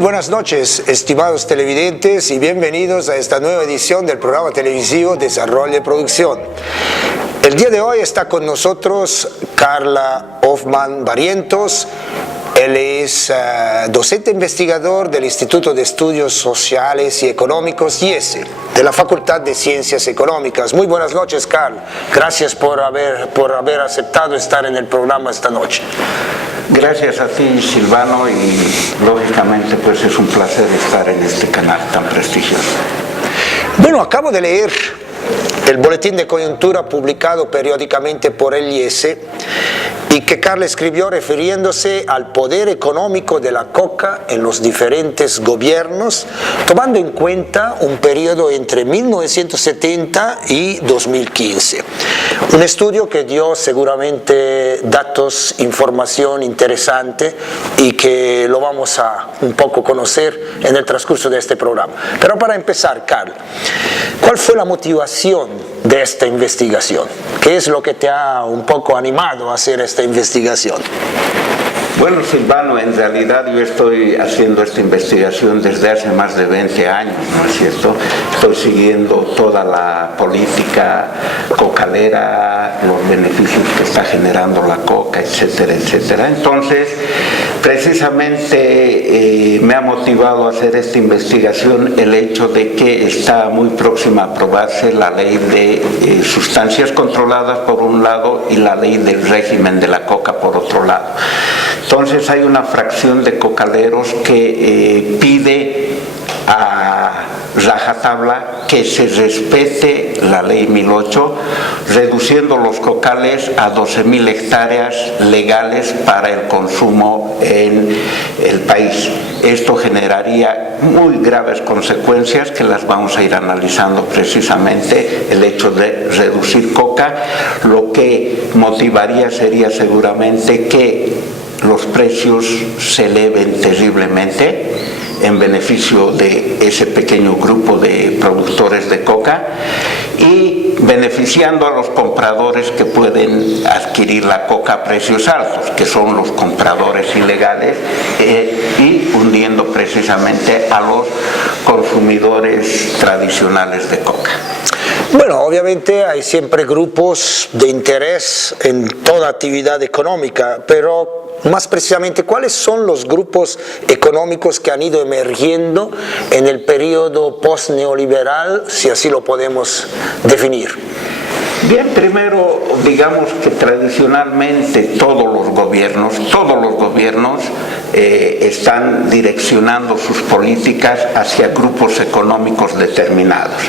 buenas noches, estimados televidentes, y bienvenidos a esta nueva edición del programa televisivo Desarrollo y Producción. El día de hoy está con nosotros Carla Hoffman Barrientos. Él es docente investigador del Instituto de Estudios Sociales y Económicos, IESE, de la Facultad de Ciencias Económicas. Muy buenas noches, Carla. Gracias por haber aceptado estar en el programa esta noche. Gracias a ti, Silvano, y lógicamente pues es un placer estar en este canal tan prestigioso. Bueno, acabo de leer el boletín de coyuntura publicado periódicamente por el IESE y que Carla escribió refiriéndose al poder económico de la coca en los diferentes gobiernos, tomando en cuenta un periodo entre 1970 y 2015. Un estudio que dio seguramente datos, información interesante y que lo vamos a un poco conocer en el transcurso de este programa. Pero para empezar, Carla, ¿cuál fue la motivación de esta investigación? ¿Qué es lo que te ha un poco animado a hacer esta investigación? Bueno, Silvano, en realidad yo estoy haciendo esta investigación desde hace más de 20 años, ¿no es cierto? Estoy siguiendo toda la política cocalera, los beneficios que está generando la coca, etcétera, etcétera. Entonces, precisamente me ha motivado a hacer esta investigación el hecho de que está muy próxima a aprobarse la ley de sustancias controladas por un lado y la ley del régimen de la coca por otro lado. Entonces hay una fracción de cocaleros que pide a rajatabla que se respete la ley 1008, reduciendo los cocales a 12.000 hectáreas legales para el consumo en el país. Esto generaría muy graves consecuencias que las vamos a ir analizando precisamente. El hecho de reducir coca, lo que motivaría sería seguramente que los precios se eleven terriblemente en beneficio de ese pequeño grupo de productores de coca y beneficiando a los compradores que pueden adquirir la coca a precios altos, que son los compradores ilegales, y hundiendo precisamente a los consumidores tradicionales de coca. Bueno, obviamente hay siempre grupos de interés en toda actividad económica, pero más precisamente, ¿cuáles son los grupos económicos que han ido emergiendo en el periodo post-neoliberal, si así lo podemos definir? Bien, primero, digamos que tradicionalmente todos los gobiernos están direccionando sus políticas hacia grupos económicos determinados.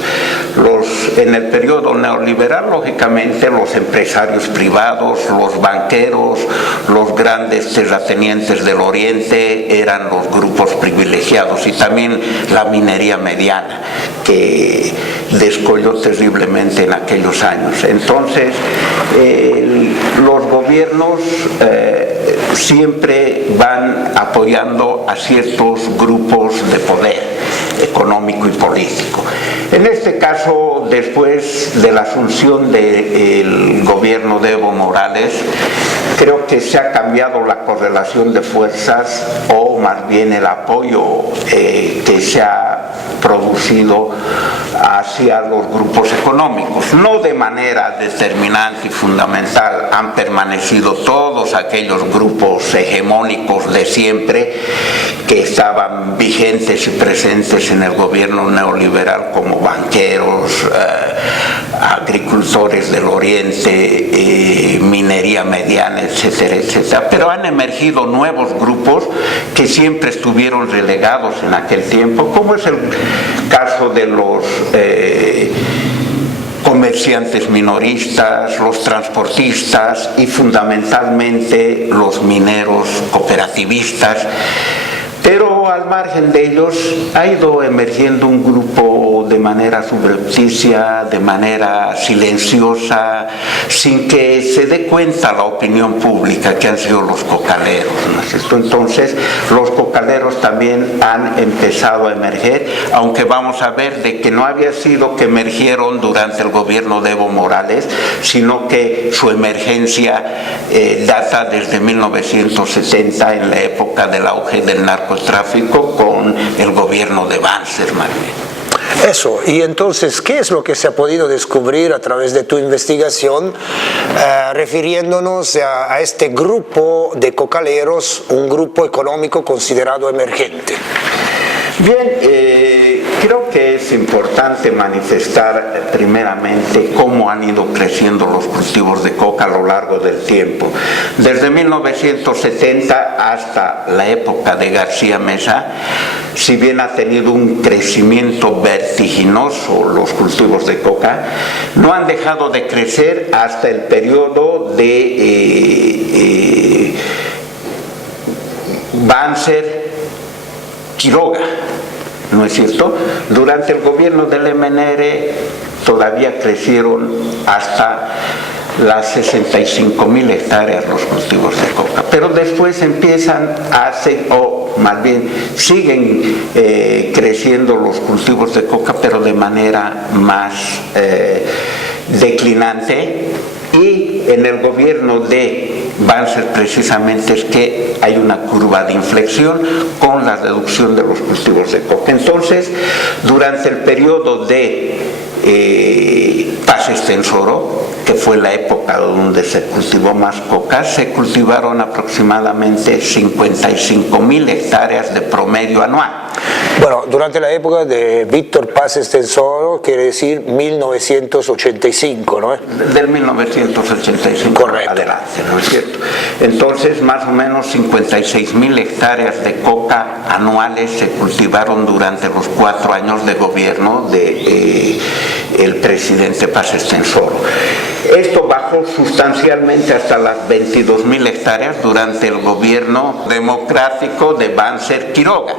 En el periodo neoliberal, lógicamente, los empresarios privados, los banqueros, los grandes terratenientes del Oriente eran los grupos privilegiados, y también la minería mediana, que descolló terriblemente en aquellos años. Entonces, los gobiernos siempre van apoyando a ciertos grupos de poder económico y político. En este caso, después de la asunción del gobierno de Evo Morales, creo que se ha cambiado la correlación de fuerzas, o más bien el apoyo que se ha producido hacia los grupos económicos. No de manera determinante y fundamental, han permanecido todos aquellos grupos hegemónicos de siempre que estaban vigentes y presentes en el gobierno neoliberal, como banqueros, agricultores del Oriente, minería mediana, etcétera, etcétera. Pero han emergido nuevos grupos que siempre estuvieron relegados en aquel tiempo, como es el caso de los comerciantes minoristas, los transportistas y fundamentalmente los mineros cooperativistas. Pero al margen de ellos ha ido emergiendo un grupo de manera subrepticia, de manera silenciosa, sin que se dé cuenta la opinión pública, que han sido los cocaleros, ¿no es cierto? Entonces, los cocaleros también han empezado a emerger, aunque vamos a ver de que no había sido que emergieron durante el gobierno de Evo Morales, sino que su emergencia data desde 1970, en la época del auge del narcotráfico, narcotráfico con el gobierno de Banzer, más bien. Eso, y entonces, ¿qué es lo que se ha podido descubrir a través de tu investigación refiriéndonos a este grupo de cocaleros, un grupo económico considerado emergente? Bien, creo que es importante manifestar primeramente cómo han ido creciendo los cultivos de coca a lo largo del tiempo. Desde 1970 hasta la época de García Meza, si bien ha tenido un crecimiento vertiginoso los cultivos de coca, no han dejado de crecer hasta el periodo de Banzer, Quiroga, ¿no es cierto? Durante el gobierno del MNR todavía crecieron hasta las 65,000 hectáreas los cultivos de coca, pero después empiezan más bien siguen creciendo los cultivos de coca, pero de manera más declinante, y en el gobierno de Banzer precisamente es que hay una curva de inflexión con la reducción de los cultivos de coca. Entonces, durante el periodo de Paz Estenssoro, que fue la época donde se cultivó más coca, se cultivaron aproximadamente 55,000 hectáreas de promedio anual. Bueno, durante la época de Víctor Paz Estenssoro, quiere decir 1985, ¿no? Del 1985 Correcto. Adelante, ¿no es cierto? Entonces, más o menos 56,000 hectáreas de coca anuales se cultivaron durante los 4 años de gobierno de el presidente Paz Estenssoro. Esto bajó sustancialmente hasta las 22,000 hectáreas durante el gobierno democrático de Banzer Quiroga,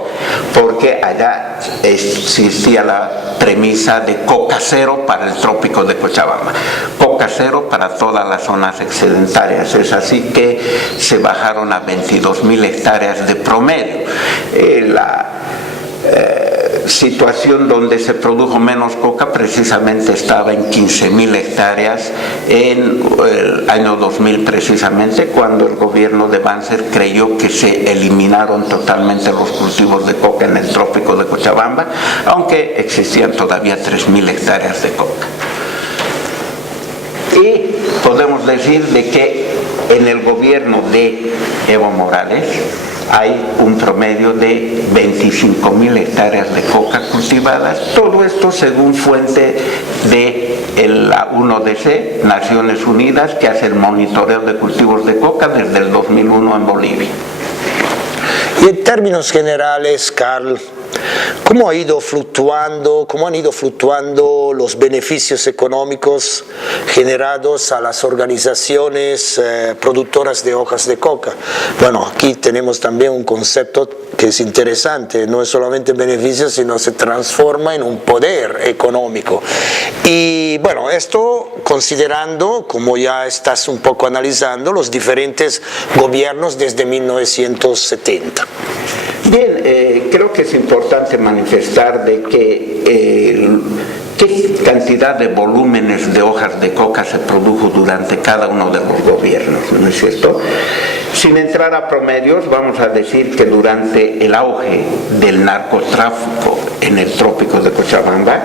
porque allá existía la premisa de coca cero para el trópico de Cochabamba, coca cero para todas las zonas excedentarias. Es así que se bajaron a 22,000 hectáreas de promedio. La situación donde se produjo menos coca precisamente estaba en 15,000 hectáreas en el año 2000, precisamente cuando el gobierno de Banzer creyó que se eliminaron totalmente los cultivos de coca en el trópico de Cochabamba, aunque existían todavía 3,000 hectáreas de coca. Y podemos decir de que en el gobierno de Evo Morales hay un promedio de 25,000 hectáreas de coca cultivadas, todo esto según fuente de la UNODC, Naciones Unidas, que hace el monitoreo de cultivos de coca desde el 2001 en Bolivia. Y en términos generales, Carl, ¿cómo han ido fluctuando los beneficios económicos generados a las organizaciones productoras de hojas de coca? Bueno, aquí tenemos también un concepto que es interesante, no es solamente beneficios, sino se transforma en un poder económico. Y bueno, esto considerando, como ya estás un poco analizando, los diferentes gobiernos desde 1970. Bien, creo que es importante manifestar de que qué cantidad de volúmenes de hojas de coca se produjo durante cada uno de los gobiernos, ¿no es cierto? Sin entrar a promedios, vamos a decir que durante el auge del narcotráfico en el trópico de Cochabamba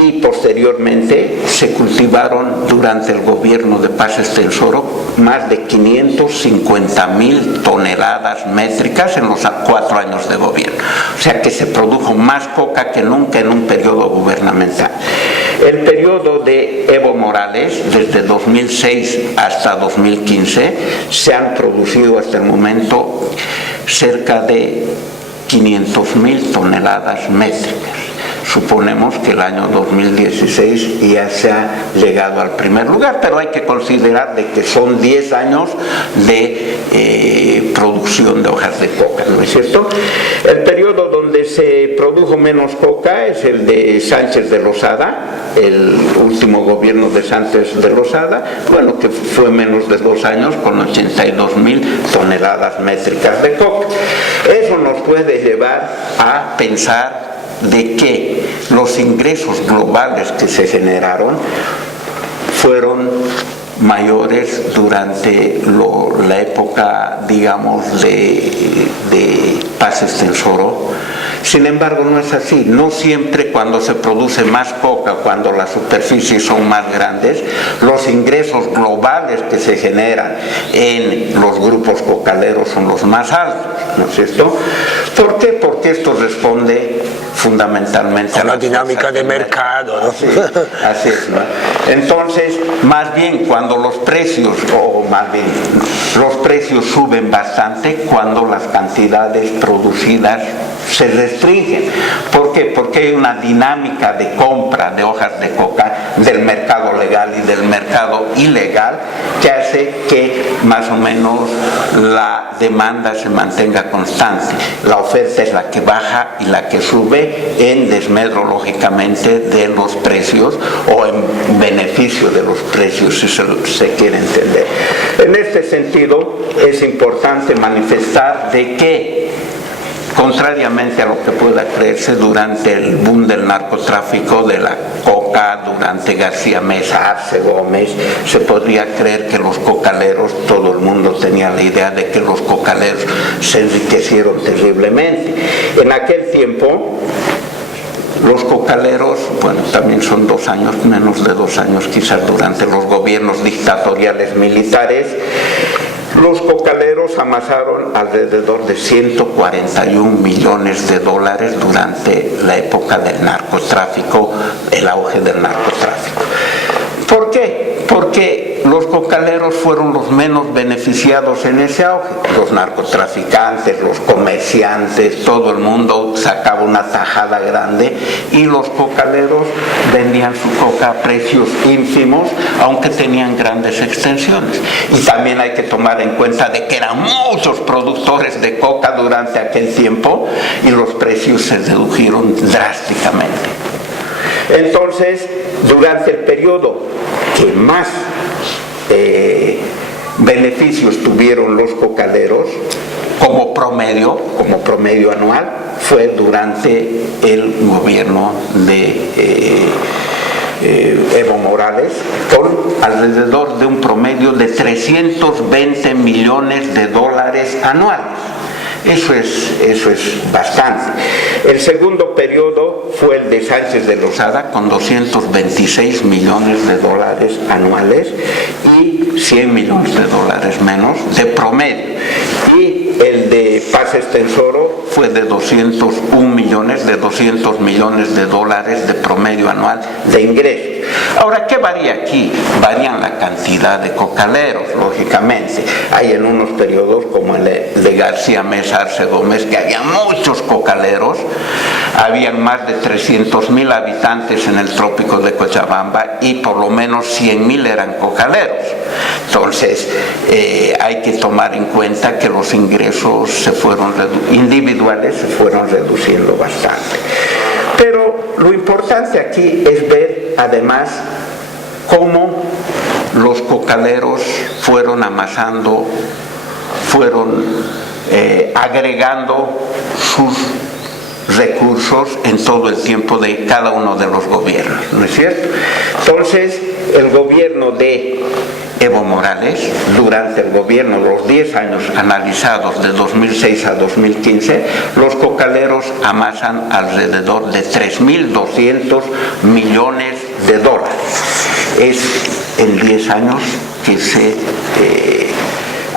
y posteriormente se cultivaron durante el gobierno de Paz Estenssoro más de 550,000 toneladas métricas en los 4 años de gobierno. O sea que se produjo más coca que nunca en un periodo gubernamental. El periodo de Evo Morales, desde 2006 hasta 2015, se han producido hasta el momento cerca de 500,000 toneladas métricas. Suponemos que el año 2016 ya se ha llegado al primer lugar, pero hay que considerar de que son 10 años de producción de hojas de coca, ¿no es cierto? El periodo donde se produjo menos coca es el de Sánchez de Lozada, el último gobierno de Sánchez de Lozada, bueno, que fue menos de 2 años con 82,000 toneladas métricas de coca. Eso nos puede llevar a pensar de que los ingresos globales que se generaron fueron mayores durante la época, digamos, de Paz Estenssoro. Sin embargo, no es así. No siempre cuando se produce más coca, cuando las superficies son más grandes, los ingresos globales que se generan en los grupos cocaleros son los más altos, ¿no es cierto? ¿Por qué? Porque esto responde fundamentalmente a la dinámica de mercado, ¿no? Sí, así es, ¿no? Entonces, más bien cuando los precios suben bastante, cuando las cantidades producidas se restringen. ¿Por qué? Porque hay una dinámica de compra de hojas de coca del mercado legal y del mercado ilegal que hace que más o menos la demanda se mantenga constante. La oferta es la que baja y la que sube en desmedro, lógicamente, de los precios o en beneficio de los precios, si se quiere entender. En este sentido, es importante manifestar de que, contrariamente a lo que pueda creerse, durante el boom del narcotráfico de la coca, durante García Meza, Arce Gómez, se podría creer que los cocaleros, todo el mundo tenía la idea de que los cocaleros se enriquecieron terriblemente. En aquel tiempo, los cocaleros, bueno, también son 2 años, menos de 2 años quizás, durante los gobiernos dictatoriales militares, los cocaleros amasaron alrededor de 141 millones de dólares durante la época del narcotráfico, el auge del narcotráfico. ¿Por qué? Porque los cocaleros fueron los menos beneficiados en ese auge. Los narcotraficantes, los comerciantes, todo el mundo sacaba una tajada grande y los cocaleros vendían su coca a precios ínfimos, aunque tenían grandes extensiones. Y también hay que tomar en cuenta de que eran muchos productores de coca durante aquel tiempo y los precios se redujeron drásticamente. Entonces, durante el periodo que más beneficios tuvieron los cocaleros como promedio anual fue durante el gobierno de Evo Morales, con alrededor de un promedio de 320 millones de dólares anuales. Eso es bastante. El segundo periodo fue el de Sánchez de Lozada, con 226 millones de dólares anuales y 100 millones de dólares menos de promedio. Y el de Paz Estenssoro fue de 201 millones, de 200 millones de dólares de promedio anual de ingresos. Ahora, ¿qué varía aquí? Varían la cantidad de cocaleros, lógicamente. Hay en unos periodos como el de García Meza, Arce Gómez, que había muchos cocaleros, habían más de 300,000 habitantes en el trópico de Cochabamba y por lo menos 100,000 eran cocaleros. Entonces, hay que tomar en cuenta que los ingresos individuales se fueron reduciendo bastante. Pero lo importante aquí es ver, además, cómo los cocaleros fueron amasando, fueron agregando sus recursos en todo el tiempo de cada uno de los gobiernos, ¿no es cierto? Entonces, el gobierno de Evo Morales, durante el gobierno, los 10 años analizados de 2006 a 2015, los cocaleros amasan alrededor de 3.200 millones de dólares. Es en 10 años que se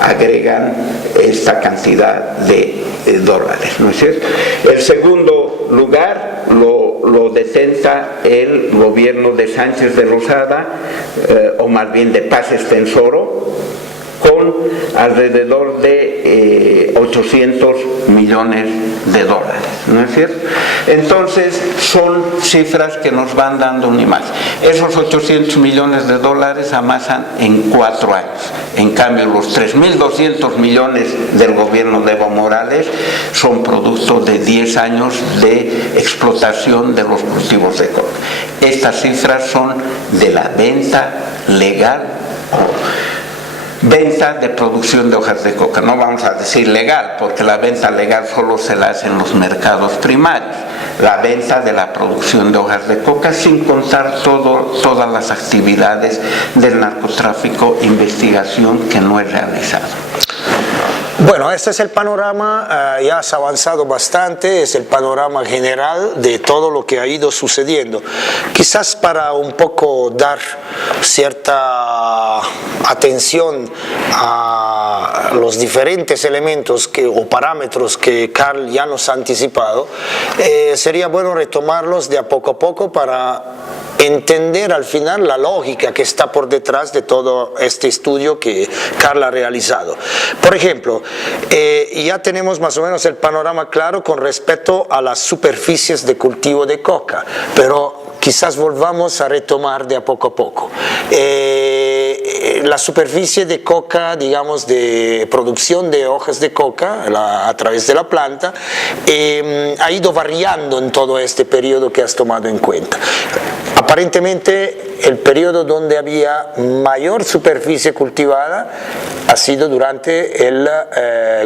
agregan esta cantidad de dólares, ¿no es cierto? El segundo lugar lo detenta el gobierno de Sánchez de Lozada, o más bien de Paz Estenssoro, con alrededor de 800 millones de dólares, ¿no es cierto? Entonces, son cifras que nos van dando una imagen. Esos 800 millones de dólares amasan en 4 años. En cambio, los 3.200 millones del gobierno de Evo Morales son producto de 10 años de explotación de los cultivos de coca. Estas cifras son de la venta legal venta de producción de hojas de coca. No vamos a decir legal, porque la venta legal solo se la hace en los mercados primarios. la venta de la producción de hojas de coca, sin contar todas las actividades del narcotráfico, investigación que no es realizada. Bueno, este es el panorama, ya has avanzado bastante, es el panorama general de todo lo que ha ido sucediendo. Quizás para un poco dar cierta atención a los diferentes elementos o parámetros que Carl ya nos ha anticipado, sería bueno retomarlos de a poco para entender al final la lógica que está por detrás de todo este estudio que Carl ha realizado. Por ejemplo, ya tenemos más o menos el panorama claro con respecto a las superficies de cultivo de coca, pero quizás volvamos a retomar de a poco. La superficie de coca, digamos, de producción de hojas de coca a través de la planta, ha ido variando en todo este periodo que has tomado en cuenta. Aparentemente, el periodo donde había mayor superficie cultivada ha sido durante el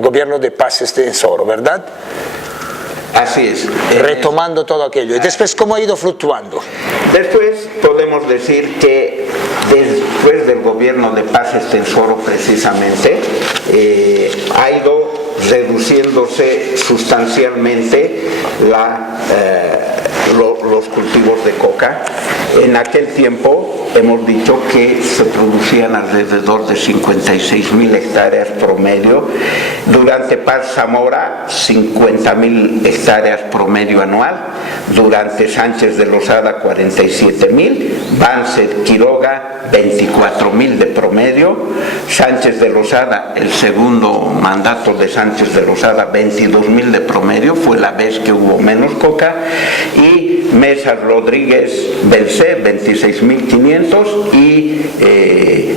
gobierno de Paz Estenssoro, ¿verdad? Así es. Retomando todo aquello. ¿Y después cómo ha ido fluctuando? Después podemos decir que después del gobierno de Paz Estenssoro precisamente ha ido reduciéndose sustancialmente los cultivos de coca. En aquel tiempo hemos dicho que se producían alrededor de 56.000 hectáreas promedio. Durante Paz Zamora, 50.000 hectáreas promedio anual. Durante Sánchez de Lozada, 47.000. Banzer Quiroga, 24.000 de promedio. Sánchez de Lozada, el segundo mandato de Sánchez de Lozada, 22.000 de promedio, fue la vez que hubo menos coca. Y Mesa Rodríguez Belcé, 26.500, y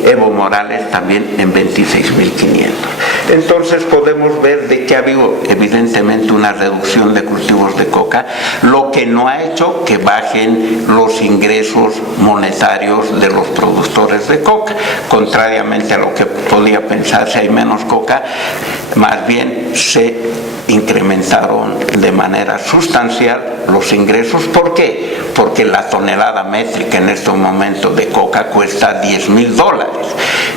Evo Morales también en 26.500. Entonces podemos ver de que ha habido evidentemente una reducción de cultivos de coca, lo que no ha hecho que bajen los ingresos monetarios de los productores de coca. Contrariamente a lo que podía pensar, si hay menos coca, más bien se incrementaron de manera sustancial los ingresos. ¿Por qué? Porque la tonelada métrica en este momento de coca cuesta $10,000.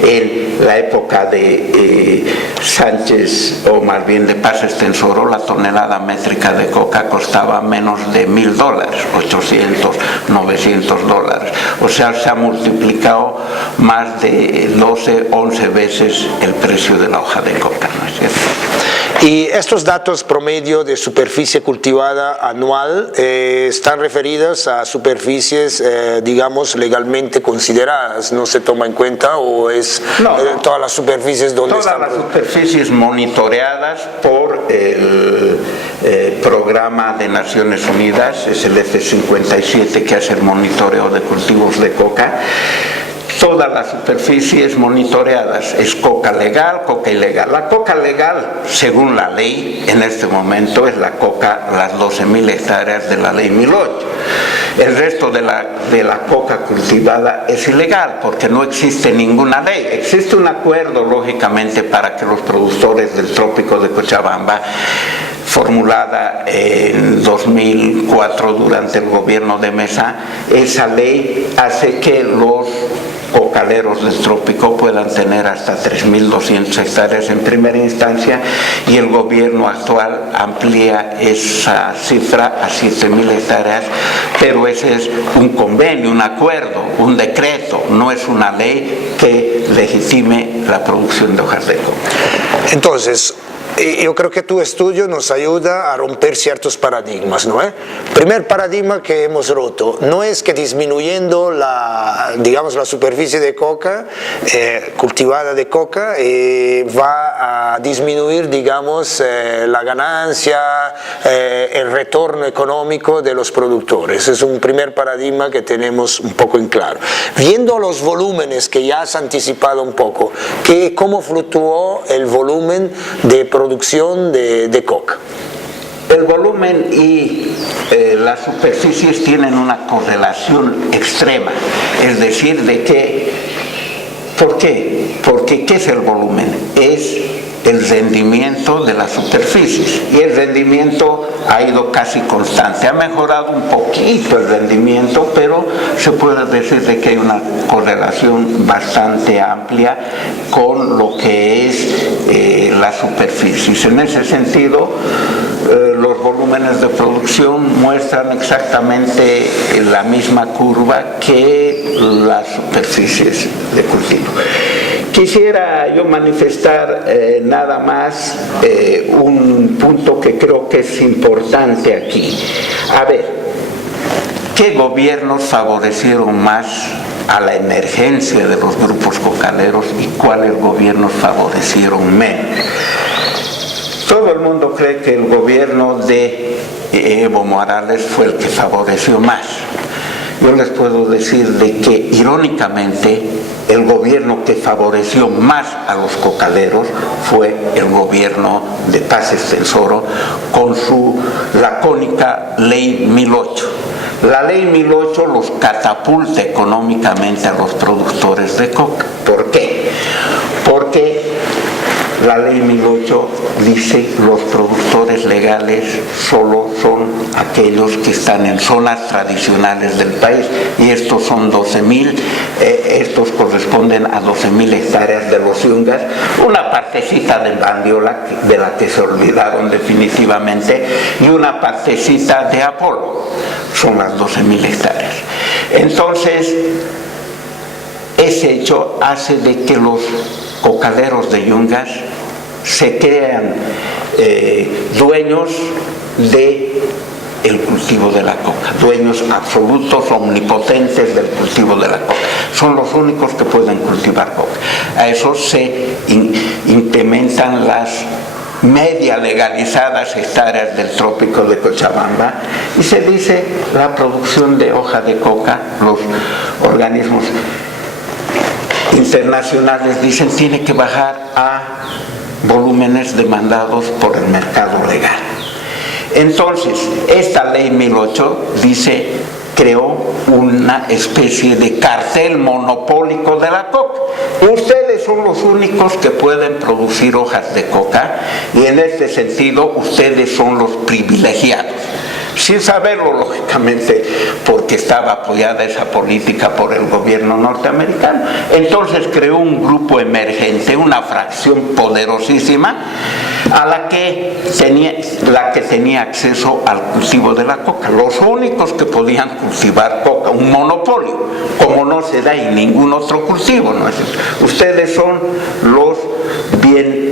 En la época de Sánchez, o más bien de Paz Estenssoro, la tonelada métrica de coca costaba menos de $1,000, $800, $900. O sea, se ha multiplicado más de 12, 11 veces el precio de la hoja de coca, ¿no es cierto? Y estos datos promedio de superficie cultivada anual están referidos a superficies, digamos, legalmente consideradas. ¿No se toma en cuenta o es todas las superficies donde todas están? Todas las superficies monitoreadas por el programa de Naciones Unidas, es el F57 que hace el monitoreo de cultivos de coca. Todas las superficies monitoreadas es coca legal, coca ilegal. La coca legal, según la ley, en este momento es la coca, las 12.000 hectáreas de la ley 1008. El resto de la coca cultivada es ilegal porque no existe ninguna ley. Existe un acuerdo, lógicamente, para que los productores del trópico de Cochabamba, formulada en 2004 durante el gobierno de Mesa, esa ley hace que los cocaleros del trópico puedan tener hasta 3.200 hectáreas en primera instancia, y el gobierno actual amplía esa cifra a 7.000 hectáreas, pero ese es un convenio, un acuerdo, un decreto, no es una ley que legitime la producción de hojas de coca. Entonces, yo creo que tu estudio nos ayuda a romper ciertos paradigmas, ¿no? Primer paradigma que hemos roto, no es que disminuyendo la superficie de coca, cultivada de coca, va a disminuir, digamos, la ganancia, el retorno económico de los productores. Es un primer paradigma que tenemos un poco en claro. Viendo los volúmenes que ya has anticipado un poco, ¿cómo fluctuó el volumen de producción de coca? El volumen y las superficies tienen una correlación extrema, es decir, ¿por qué? Porque ¿qué es el volumen? Es el rendimiento de las superficies, y el rendimiento ha ido casi constante. Ha mejorado un poquito el rendimiento, pero se puede decir de que hay una correlación bastante amplia con lo que es las superficies. En ese sentido, los volúmenes de producción muestran exactamente la misma curva que las superficies de cultivo. Quisiera yo manifestar nada más un punto que creo que es importante aquí. A ver, ¿qué gobiernos favorecieron más a la emergencia de los grupos cocaleros y cuáles gobiernos favorecieron menos? Todo el mundo cree que el gobierno de Evo Morales fue el que favoreció más. Yo les puedo decir de que, irónicamente, el gobierno que favoreció más a los cocaleros fue el gobierno de Paz Estenssoro con su lacónica Ley 1008. La Ley 1008 los catapulta económicamente a los productores de coca. ¿Por qué? Porque la Ley 1008 dice los productores legales solo son aquellos que están en zonas tradicionales del país, y estos son 12,000, estos corresponden a 12,000 hectáreas de los yungas, una partecita de Bandiola de la que se olvidaron definitivamente, y una partecita de Apolo, son las 12,000 hectáreas. Entonces, ese hecho hace de que los cocaleros de yungas se crean dueños del cultivo de la coca, dueños absolutos, omnipotentes del cultivo de la coca. Son los únicos que pueden cultivar coca. A eso se implementan las media legalizadas hectáreas del trópico de Cochabamba, y se dice la producción de hoja de coca. Los organismos internacionales dicen tiene que bajar a volúmenes demandados por el mercado legal. Entonces, esta Ley 1008 dice, creó una especie de cartel monopólico de la coca. Ustedes son los únicos que pueden producir hojas de coca, y en este sentido ustedes son los privilegiados. Sin saberlo, lógicamente, porque estaba apoyada esa política por el gobierno norteamericano. Entonces creó un grupo emergente, una fracción poderosísima, a la que tenía acceso al cultivo de la coca. Los únicos que podían cultivar coca, un monopolio, como no se da en ningún otro cultivo, ¿no es cierto? Ustedes son los bien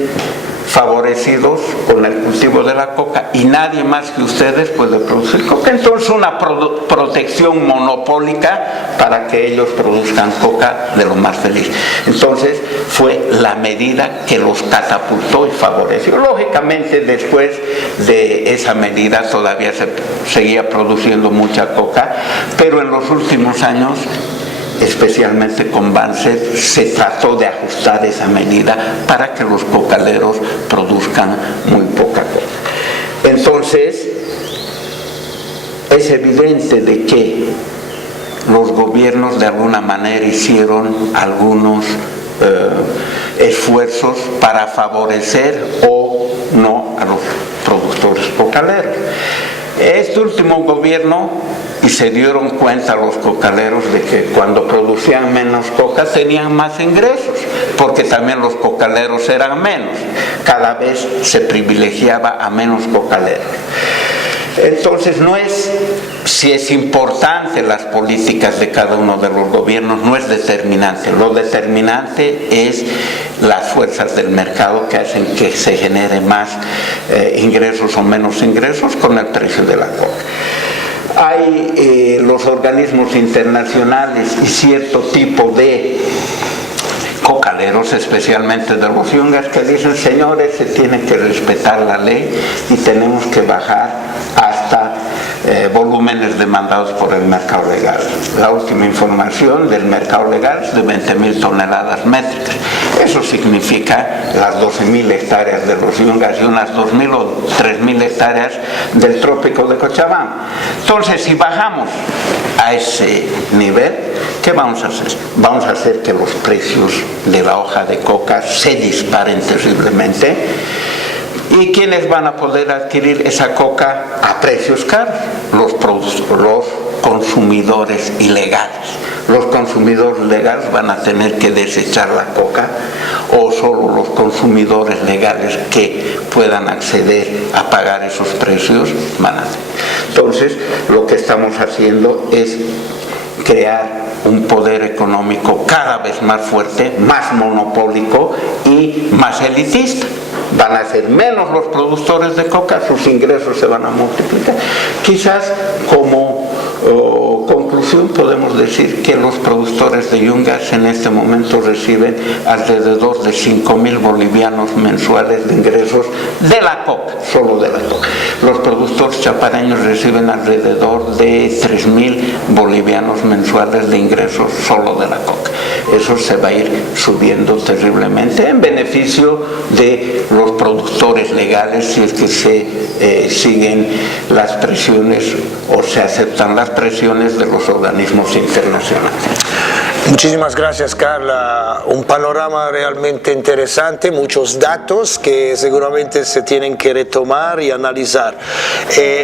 favorecidos con el cultivo de la coca, y nadie más que ustedes puede producir coca. Entonces, una protección monopólica para que ellos produzcan coca de lo más feliz. Entonces, fue la medida que los catapultó y favoreció. Lógicamente, después de esa medida todavía se seguía produciendo mucha coca, pero en los últimos años, especialmente con Banzer, se trató de ajustar esa medida para que los cocaleros produzcan muy poca coca. Entonces, es evidente de que los gobiernos de alguna manera hicieron algunos esfuerzos para favorecer o no a los productores cocaleros. Este último gobierno, y se dieron cuenta los cocaleros de que cuando producían menos coca tenían más ingresos, porque también los cocaleros eran menos, cada vez se privilegiaba a menos cocaleros. Entonces, no es si es importante las políticas de cada uno de los gobiernos, no es determinante. Lo determinante es las fuerzas del mercado que hacen que se genere más ingresos o menos ingresos con el precio de la coca. Hay los organismos internacionales y cierto tipo de cocaleros, especialmente de los yungas, que dicen, señores, se tiene que respetar la ley y tenemos que bajar hasta volúmenes demandados por el mercado legal. La última información del mercado legal es de 20.000 toneladas métricas. Eso significa las 12.000 hectáreas de los yungas y unas 2.000 o 3.000 hectáreas del trópico de Cochabamba. Entonces, si bajamos a ese nivel, ¿qué vamos a hacer? Vamos a hacer que los precios de la hoja de coca se disparen terriblemente. ¿Y quiénes van a poder adquirir esa coca a precios caros? Los consumidores ilegales. Los consumidores legales van a tener que desechar la coca, o solo los consumidores legales que puedan acceder a pagar esos precios van a hacer. Entonces, lo que estamos haciendo es crear un poder económico cada vez más fuerte, más monopólico y más elitista. Van a ser menos los productores de coca, sus ingresos se van a multiplicar. Quizás como conclusión podemos decir que los productores de yungas en este momento reciben alrededor de 5.000 bolivianos mensuales de ingresos de la coca, solo de la coca. Los productores chapareños reciben alrededor de 3.000 bolivianos mensuales de ingresos solo de la coca. Eso se va a ir subiendo terriblemente en beneficio de los productores legales, si es que se siguen las presiones o se aceptan las presiones de los organismos internacionales. Muchísimas gracias, Carla. Un panorama realmente interesante, muchos datos que seguramente se tienen que retomar y analizar.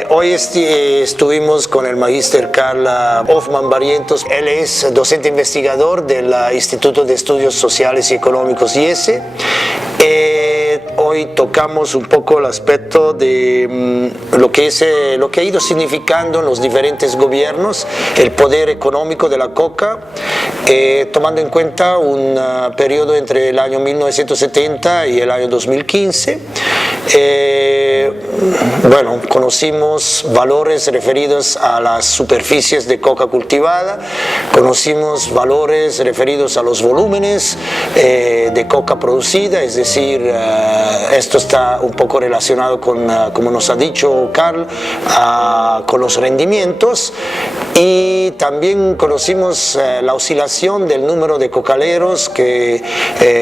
Hoy estuvimos con el magíster Carla Hoffman Barrientos. Él es docente investigador del Instituto de Estudios Sociales y Económicos IESE. Hoy tocamos un poco el aspecto de lo que ha ido significando en los diferentes gobiernos el poder económico de la coca, tomando en cuenta un periodo entre el año 1970 y el año 2015. Bueno, conocimos valores referidos a las superficies de coca cultivada, conocimos valores referidos a los volúmenes de coca producida, es decir, esto está un poco relacionado con, como nos ha dicho Carl, con los rendimientos, y también conocimos la oscilación del número de cocaleros que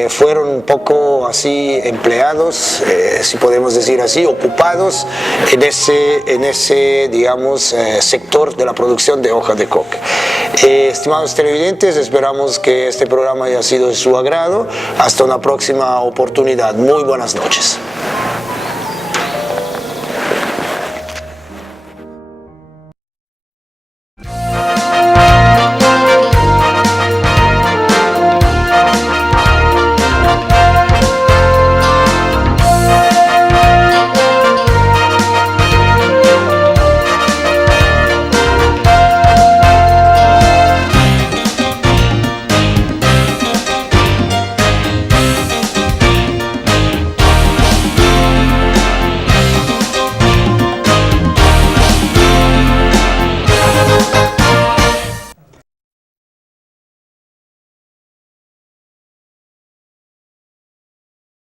fueron un poco así empleados, si podemos decir así, ocupados en ese digamos, sector de la producción de hoja de coca. Estimados televidentes, esperamos que este programa haya sido de su agrado. Hasta una próxima oportunidad. Muy buenas noches.